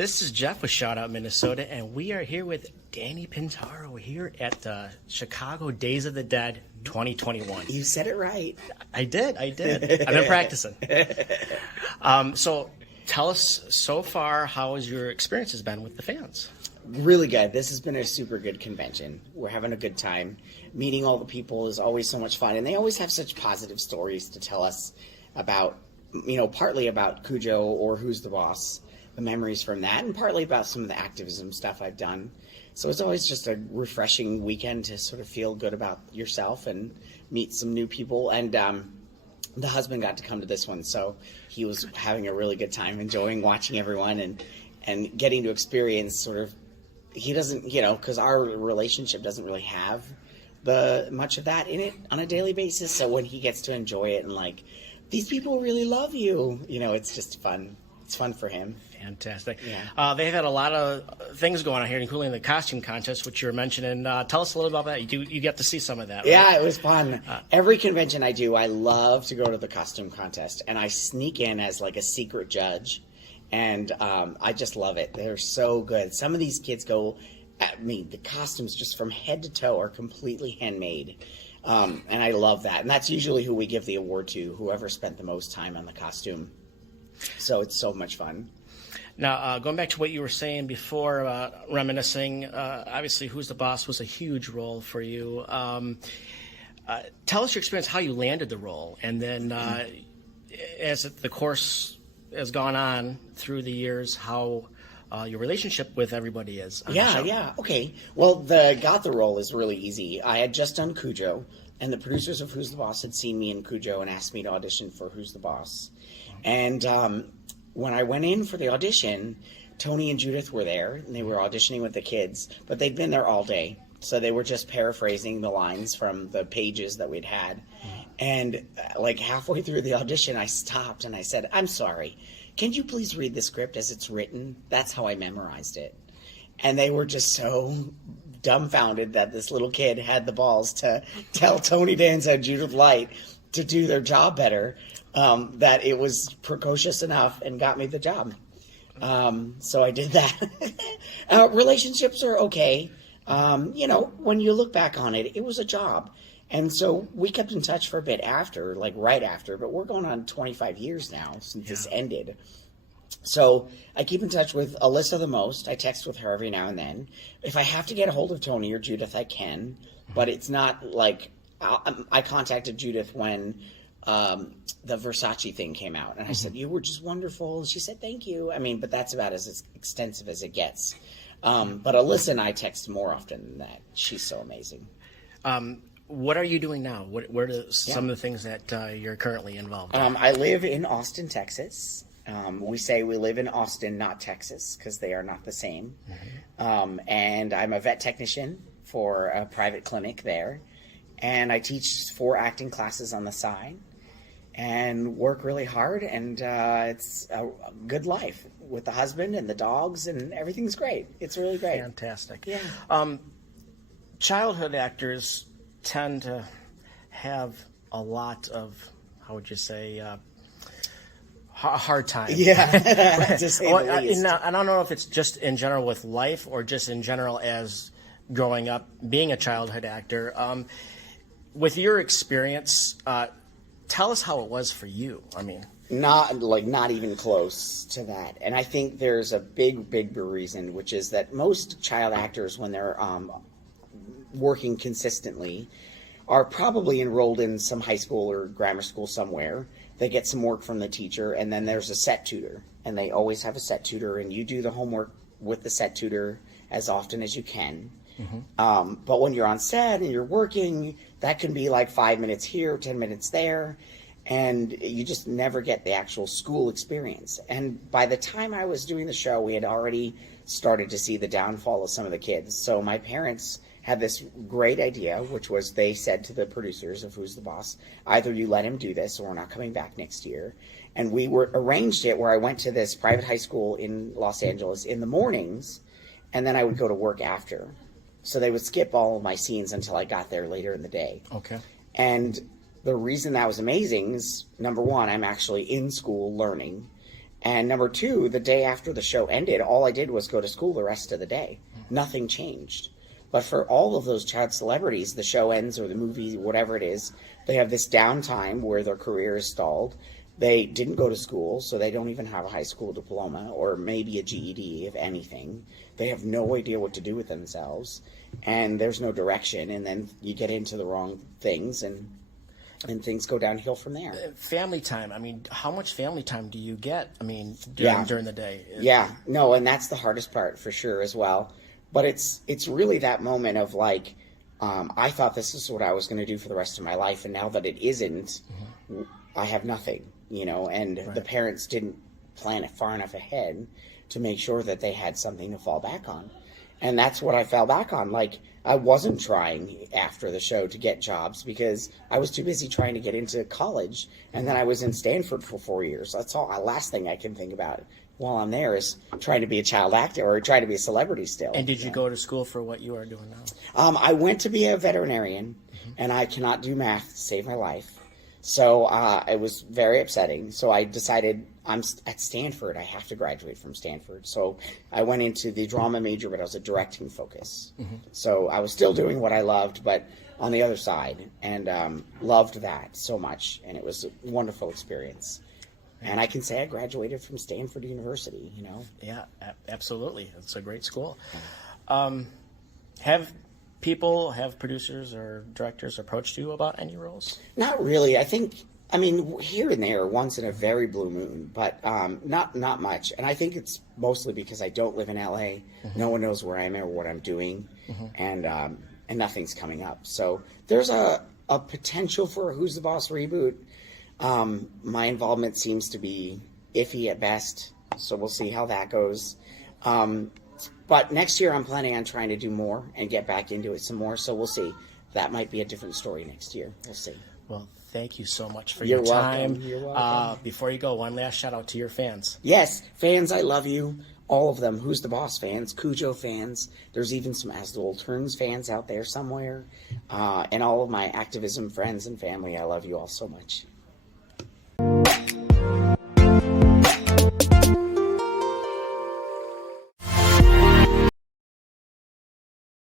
This is Jeff with Shout Out Minnesota, and we are here with Danny Pintaro here at the Chicago Days of the Dead 2021. You said it right. I did. I've been practicing. So tell us so far, how has your experience has been with the fans? Really good. This has been a super good convention. We're having a good time. Meeting all the people is always so much fun, and they always have such positive stories to tell us about, partly about Cujo or Who's the Boss, the memories from that, and partly about some of the activism stuff I've done. So it's always just a refreshing weekend to sort of feel good about yourself and meet some new people. And the husband got to come to this one, so he was having a really good time, enjoying watching everyone and getting to experience sort of, he doesn't, because our relationship doesn't really have much of that in it on a daily basis. So when he gets to enjoy it and like, these people really love you, it's just fun. It's fun for him. Fantastic. Yeah. They've had a lot of things going on here, including the costume contest, which you were mentioning. Tell us a little about that. You get to see some of that, right? Yeah, it was fun. Every convention I do, I love to go to the costume contest, and I sneak in as like a secret judge, and I just love it. They're so good. Some of these kids go, the costumes just from head to toe are completely handmade. And I love that. And that's usually who we give the award to, whoever spent the most time on the costume. So it's so much fun. Now, going back to what you were saying before, reminiscing, obviously Who's the Boss was a huge role for you. Tell us your experience, how you landed the role, and then as the course has gone on through the years, how your relationship with everybody is on the show. Yeah. Okay. Well, got the role is really easy. I had just done Cujo, and the producers of Who's the Boss had seen me in Cujo and asked me to audition for Who's the Boss. And when I went in for the audition, Tony and Judith were there, and they were auditioning with the kids, but they'd been there all day. So they were just paraphrasing the lines from the pages that we'd had. And like halfway through the audition, I stopped and I said, "I'm sorry. Can you please read the script as it's written?" That's how I memorized it. And they were just so dumbfounded that this little kid had the balls to tell Tony Danza and Judith Light to do their job better, that it was precocious enough and got me the job. So I did that. Relationships are okay. When you look back on it, it was a job. And so we kept in touch for a bit after, like right after, but we're going on 25 years now since this ended. So I keep in touch with Alyssa the most. I text with her every now and then. If I have to get a hold of Tony or Judith, I can, but it's not like I contacted Judith when the Versace thing came out, and I said, "You were just wonderful." And she said, "Thank you." But that's about as extensive as it gets. But Alyssa and I text more often than that. She's so amazing. What are you doing now? What are some of the things that you're currently involved in? I live in Austin, Texas. We say we live in Austin, not Texas, because they are not the same. And I'm a vet technician for a private clinic there. And I teach 4 acting classes on the side and work really hard. And it's a good life with the husband and the dogs, and everything's great. It's really great. Fantastic. Yeah. Childhood actors tend to have a lot of, how would you say, hard time. Yeah, to say the least. I don't know if it's just in general with life or just in general as growing up, being a childhood actor. With your experience, tell us how it was for you. Not even close to that. And I think there's a big reason, which is that most child actors, when they're working consistently, are probably enrolled in some high school or grammar school somewhere. They get some work from the teacher, and then there's a set tutor, and they always have a set tutor, and you do the homework with the set tutor as often as you can. But when you're on set and you're working, that can be like 5 minutes here, 10 minutes there, and you just never get the actual school experience. And by the time I was doing the show, we had already started to see the downfall of some of the kids. So my parents had this great idea, which was they said to the producers of Who's the Boss, either you let him do this or we're not coming back next year. And we arranged it where I went to this private high school in Los Angeles in the mornings, and then I would go to work after. So they would skip all of my scenes until I got there later in the day. Okay. And the reason that was amazing is, number one, I'm actually in school learning. And number two, the day after the show ended, all I did was go to school the rest of the day. Nothing changed. But for all of those child celebrities, the show ends or the movie, whatever it is, they have this downtime where their career is stalled. They didn't go to school, so they don't even have a high school diploma or maybe a GED, if anything. They have no idea what to do with themselves, and there's no direction, and then you get into the wrong things, and things go downhill from there. Family time. I mean, how much family time do you get? I mean, during the day? Yeah, no, and that's the hardest part for sure as well. But it's really that moment of like, I thought this is what I was going to do for the rest of my life, and now that it isn't, I have nothing, and the parents didn't plan it far enough ahead to make sure that they had something to fall back on. And that's what I fell back on. Like, I wasn't trying after the show to get jobs because I was too busy trying to get into college. And then I was in Stanford for 4 years. That's all. The last thing I can think about while I'm there is trying to be a child actor or trying to be a celebrity still. And did you go to school for what you are doing now? I went to be a veterinarian, and I cannot do math to save my life. So it was very upsetting. So I decided I'm at Stanford. I have to graduate from Stanford. So I went into the drama major, but I was a directing focus. So I was still doing what I loved, but on the other side, and loved that so much. And it was a wonderful experience. And I can say I graduated from Stanford University, Yeah, absolutely. It's a great school. Have producers or directors approached you about any roles? Not really. I mean, here and there, once in a very blue moon, but not much. And I think it's mostly because I don't live in LA. No one knows where I am or what I'm doing, and nothing's coming up. So there's a potential for a Who's the Boss reboot. My involvement seems to be iffy at best, so we'll see how that goes. But next year I'm planning on trying to do more and get back into it some more, so we'll see. That might be a different story next year. We'll see. Well, thank you so much for You're your time. welcome. You're welcome. Before you go, one last shout out to your fans. Yes, fans, I love you. All of them. Who's the Boss fans, Cujo fans. There's even some As the World Turns fans out there somewhere. And all of my activism friends and family, I love you all so much.